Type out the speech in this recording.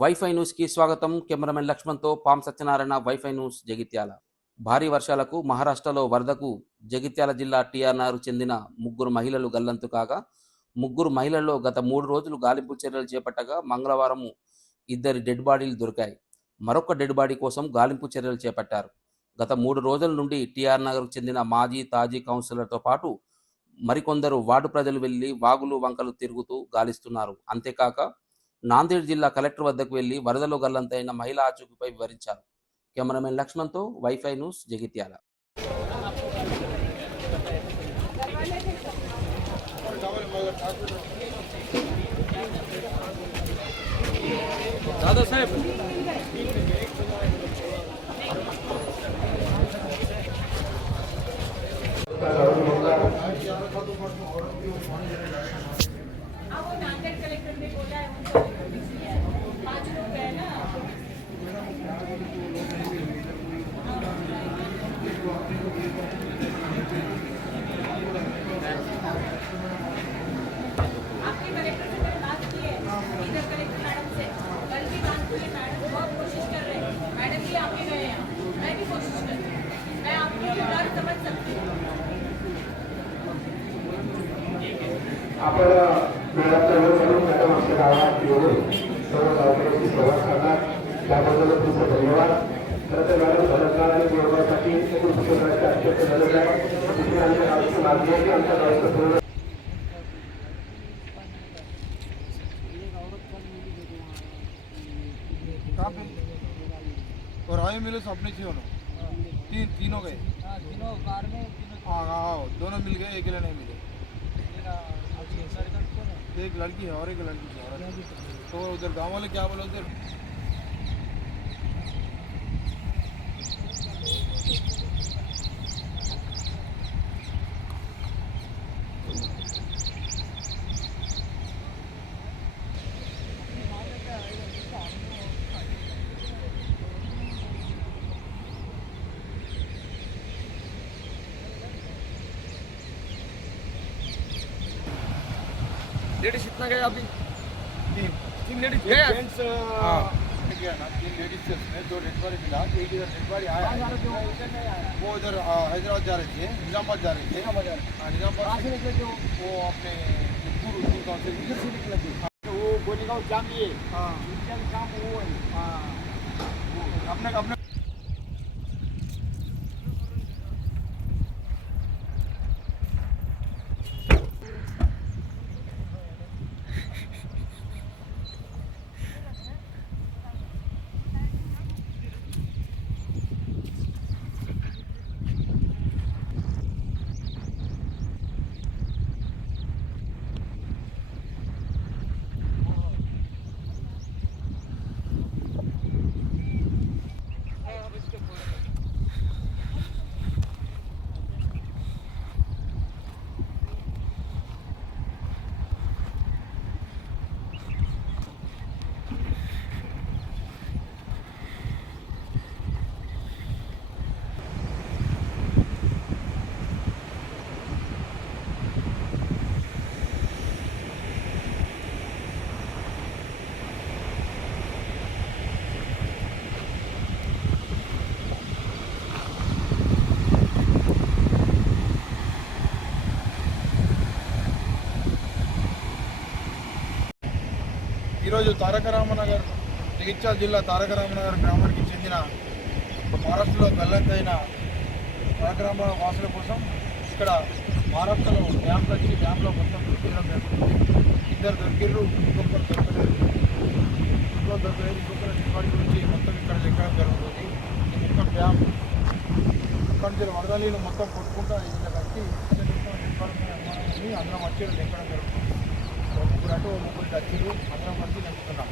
వైఫై న్యూస్కి స్వాగతం. కెమెరామెన్ లక్ష్మణ్తో పాం సత్యనారాయణ. Wifi news Jagtial. భారీ వర్షాలకు మహారాష్ట్రలో వరదకు జగిత్యాల జిల్లా టీఆర్ నగర్కు చెందిన ముగ్గురు మహిళలు గల్లంతు కాగా, ముగ్గురు మహిళల్లో గత 3 రోజులు గాలింపు చర్యలు చేపట్టగా మంగళవారం 2 డెడ్ బాడీలు దొరికాయి. మరొక డెడ్ బాడీ కోసం గాలింపు చర్యలు చేపట్టారు. గత 3 రోజుల నుండి టీఆర్ నగర్కు చెందిన మాజీ తాజీ కౌన్సిలర్తో పాటు మరికొందరు వార్డు ప్రజలు వెళ్లి వాగులు వంకలు తిరుగుతూ గాలిస్తున్నారు. అంతేకాక నాందేడ్ జిల్లా కలెక్టర్ వద్దకు వెళ్లి వరదలో గల్లంతైన మహిళా ఆచూకీపై వివరించారు. కెమెరామెన్ లక్ష్మణ్తో వైఫై న్యూస్ జగిత్యాల. దాదాసాహెబ్ आपण वेळाचं मॅडम आमच्या गावात येऊन सर्व गावकऱ्यांची सेवा करणार त्याबद्दल तुमचं धन्यवाद. खरं तर मॅडम सरकार आणि गोरगावसाठी उपकेंद्राचे अध्यक्ष झालेले आहे. तिथे आमच्या गावची मागणी आहे की आमच्या गावचं पूर्ण और आए मिले अपने थे तीन हो गए। हाँ दोनों मिल गए, एक नहीं मिले। एक लड़की है और एक लड़की है। तो उधर गांव वाले क्या बोले उधर लेडीज कितना गया अभी? तीन लेडीज गया। गया गया ना, 3 लेडीज थे उसमें, 2 डेड बॉडी मिला, एक इधर डेड बॉडी आया। वो इधर हैदराबाद जा रहे थे, निजामाबाद जा रहे थे। निजामाबाद से वो अपने पूर्व गाँव से इधर से निकले थे। वो गोलीगांव जाम ये हाँ जाम वो है। अपने ఈరోజు తారక రామనగర్ జగిత్యాల జిల్లా తారక రామనగర్ గ్రామానికి చెందిన మహారాష్ట్రలో గల్లంతైన తారక రామ వాసుల కోసం ఇక్కడ మహారాష్ట్రలో డ్యాంలో వచ్చి డ్యాంలో మొత్తం దొరికించడం జరుగుతుంది. 2 దొరికిర్రు, ఇంకొకరు దొరకలేదు. ఇంకొకరు నిలబడి గురించి మొత్తం ఇక్కడ లెక్కడం జరుగుతుంది. ఈ మొత్తం డ్యామ్ ఇక్కడ నుంచి వరద నీళ్ళు మొత్తం కొట్టుకుంటూ ఇలా కట్టి అందరం వచ్చి లెక్కడం జరుగుతుంది. ముగ్గురు అటు ముగ్గురు వచ్చి అందరం వచ్చి లెక్కుతున్నాం.